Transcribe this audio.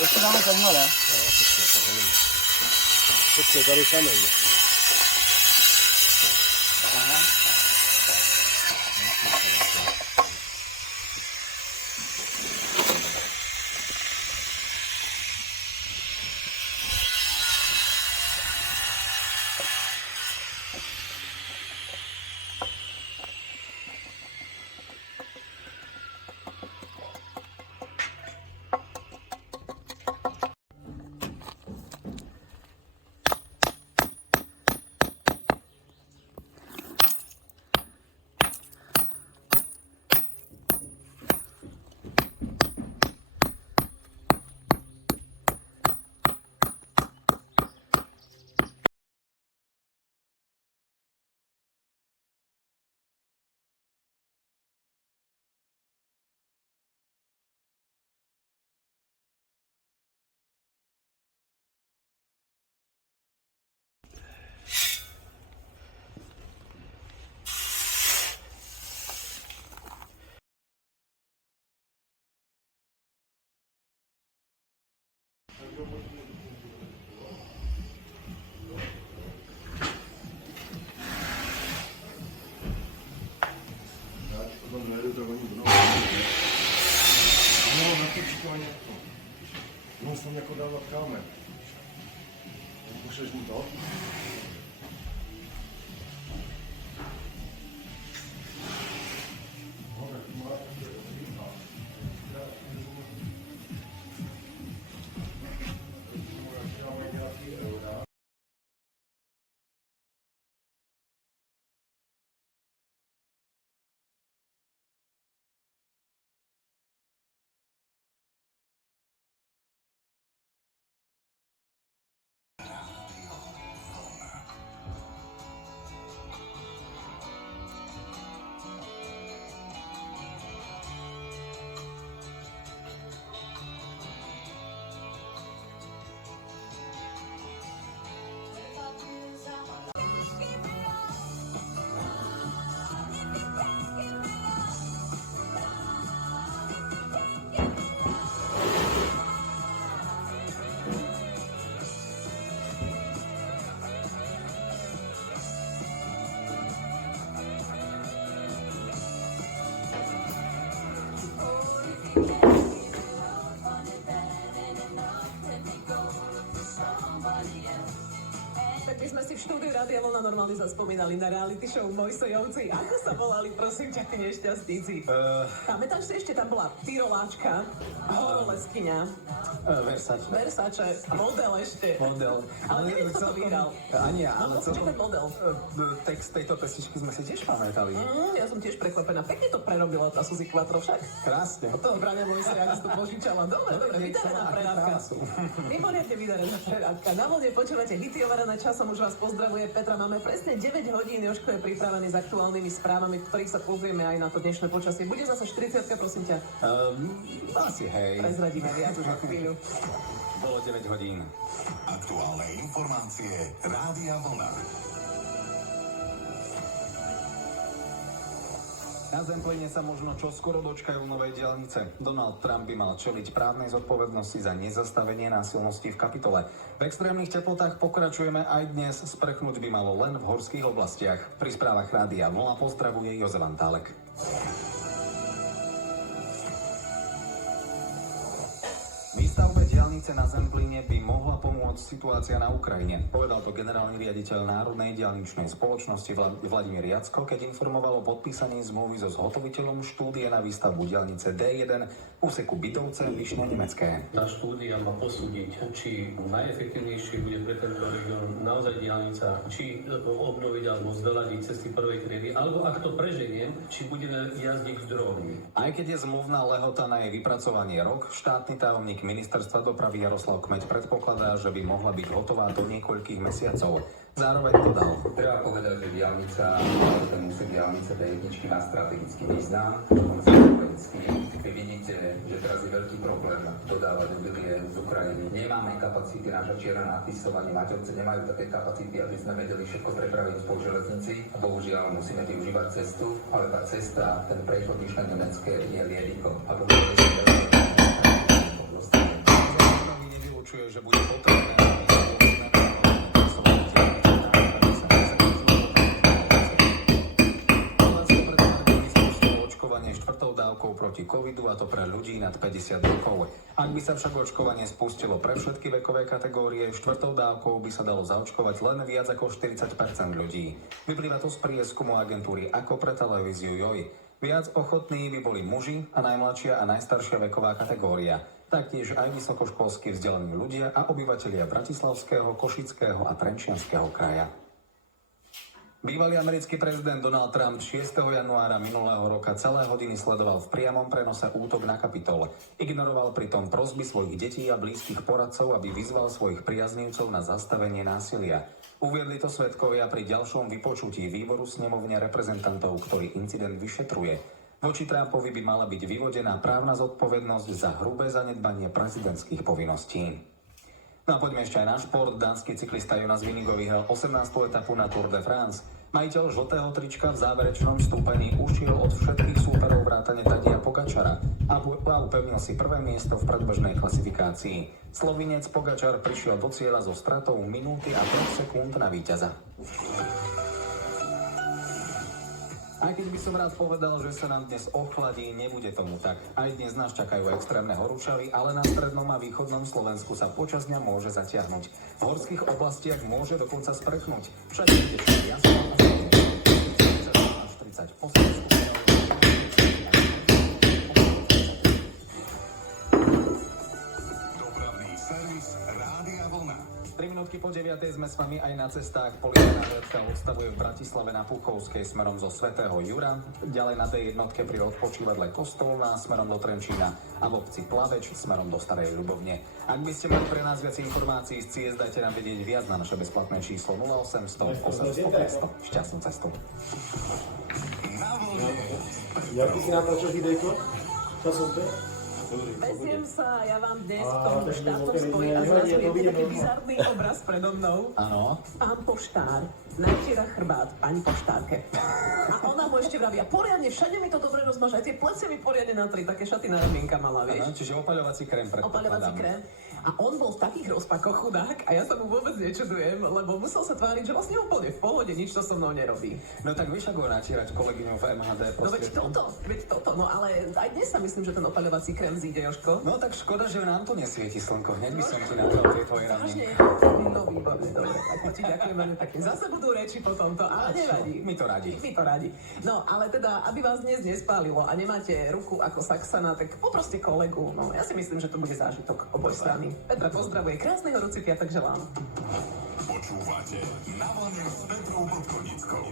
Ještě dáme takhle. Počkej, tady kamen. Aha. No jsem jako dávat kámen. Pošleš mu to? Tak my sme si v štúdiu Rádia Vlna normálne zaspomínali na reality show Mojsejovci. Ako sa volali, prosím ťa, tí nešťastníci? Pamätáš si ešte, tam bola tyroláčka, horoleskyňa, Versace, model ešte. Model. Ale neviem, kto to vyhral. Ani ja, ale Či ten model? text tejto pesničky sme si tiež pamätali. Ja som tiež prekvapená. Pekne to prerobila tá Suzy Quattro však. Krásne. Od toho Braňa Mojseja nás to požičala. Dobre, vydarená prerávka. Mimoriadne vydarená prerávka. Na Vlne počúvate hity overené časom. Už vás pozdravuje Petra. Máme presne 9 hodín. Jožko je pripravený s aktuálnymi správami, v ktorých sa pozrieme aj na to dnešné počasie. Bude zase 40, prosím ťa? Asi hej. Prezradíme viac už o chvíľu. Bolo 9 hodín. Aktuálne informácie Rádia Vlna. Na Zempline sa možno čoskoro dočkajú novej diaľnice. Donald Trump by mal čeliť právnej zodpovednosti za nezastavenie násilností v Kapitole. V extrémnych teplotách pokračujeme aj dnes. Sprchnúť by malo len v horských oblastiach. Pri správach Rádia Vlna pozdravuje Jozef Antálek. Výstavbe diaľnice na Zempline by mohla pomôcť situácia na Ukrajine. Povedal to generálny riaditeľ Národnej diaľničnej spoločnosti Vladimír Jacko, keď informoval o podpísaní zmluvy so zhotoviteľom štúdie na výstavbu diaľnice D1 v úseku Bydovce, Vyšné Nemecké. Tá štúdia má posúdiť, či najefektívnejšie bude pre tento región naozaj diaľnica, či obnoviť alebo zveladiť cesty prvej triedy, alebo ak to preženiem, či budeme jazdiť zdrojmi. Aj keď je zmluvná lehota na jej vypracovanie rok, štátny tajomník ministerstva dopravy Jaroslav Kmeď predpokladá, že by mohla byť hotová do niekoľkých mesiacov. Zároveň dodal. Treba povedať, že diaľnica, ten úsek diaľnice D1 má strategický význam, dokonca vojenský. Vy vidíte, že teraz je veľký problém dodávať obilie z Ukrajiny. Nemáme kapacity, naša čierna na Tisovanie, Maťovce nemajú také kapacity, aby sme vedeli všetko prepraviť po železnici. A bohužiaľ musíme využívať cestu, ale tá cesta, ten prechod Vyšné Nemecké je Lierikom. vylučuje, že bude potrebné očkovanie štvrtou dávkou proti covidu, a to pre ľudí nad 50 rokov. Ak by sa však očkovanie spustilo pre všetky vekové kategórie, štvrtou dávkou by sa dalo zaočkovať len viac ako 40% ľudí. Vyplýva to z prieskumu agentúry Ako pre televíziu JOJ. Viac ochotní by boli muži a najmladšia a najstaršia veková kategória. Taktiež aj vysokoškolsky vzdelaní ľudia a obyvatelia Bratislavského, Košického a Trenčianskeho kraja. Bývalý americký prezident Donald Trump 6. januára minulého roka celé hodiny sledoval v priamom prenose útok na Kapitol. Ignoroval pritom prosby svojich detí a blízkych poradcov, aby vyzval svojich priaznivcov na zastavenie násilia. Uviedli to svedkovia pri ďalšom vypočutí výboru snemovne reprezentantov, ktorý incident vyšetruje. Voči Trumpovi by mala byť vyvodená právna zodpovednosť za hrubé zanedbanie prezidentských povinností. No a poďme ešte aj na šport. Dánsky cyklista Jonas Vingegaard vyhral 18. etapu na Tour de France. Majiteľ žltého trička v záverečnom stúpení ušiel od všetkých súperov vrátane Tadia Pogačara a upevnil si prvé miesto v predbežnej klasifikácii. Slovinec Pogačar prišiel do cieľa so stratou minúty a 5 sekúnd na víťaza. Aj keď by som rád povedal, že sa nám dnes ochladí, nebude tomu tak. Aj dnes nás čakajú extrémne horúčavy, ale na strednom a východnom Slovensku sa počas dňa môže zatiahnuť. V horských oblastiach môže dokonca sprchnúť. Všade je tiež jasno a 38 stupňov. Dopravný servis Rádia Vlna. 3 minútky po 9 sme s vami aj na cestách. Policajná hliadka odstavuje v Bratislave na Puchovskej smerom zo Svätého Jura, ďalej na D1 pri odpočívadle Kostolná smerom do Trenčína a v obci Plaveč smerom do Starej Ľubovne. Ak by ste mali pre nás viac informácií z ciest, dajte nám vedieť viac na naše bezplatné číslo 0800 800 500. Šťastnú cestu. Na vlne. Jak ty si natáčal videjko? Čo som to? Veziem sa, ja vám dnes v tom štátnom spoji a zrazu je taký bizarný obraz predo mnou. Áno. Pán poštár natiera chrbát pani poštárke. A ona mu ešte vraví, a poriadne, všade mi to dobre rozmaže, aj tie plece mi poriadne natri, také šaty na ramienka mala, vieš. Áno, čiže opaľovací krém predpokladám. Opaľovací krém. A on bol v takých rozpakoch chudák a ja sa mu vôbec nečudujem, lebo musel sa tváriť, že vlastne úplne v pohode, nič to so mnou nerobí. No tak vieš, ako natierať kolegyňu v MHD. No veď toto, no ale aj dnes sa myslím, že ten opaľovací krém zíde, Jožko. No tak škoda, že nám to nesvieti slnko. Hneď by som ti natrel tie tvoje Vážne? ramienka. No výborne, dobre, tak ti ďakujem veľmi pekne. Zase budú reči po tomto, ale nevadí. My to radi. My to radi. No, ale teda, aby vás dnes nespálilo a nemáte ruku ako Saxana, tak poproste kolegu. No, ja si myslím, že to bude zážitok oboj strany. Petra pozdravuje, krásny horúci piatok želám. Počúvate Na vlne s Petrou Podkonickou.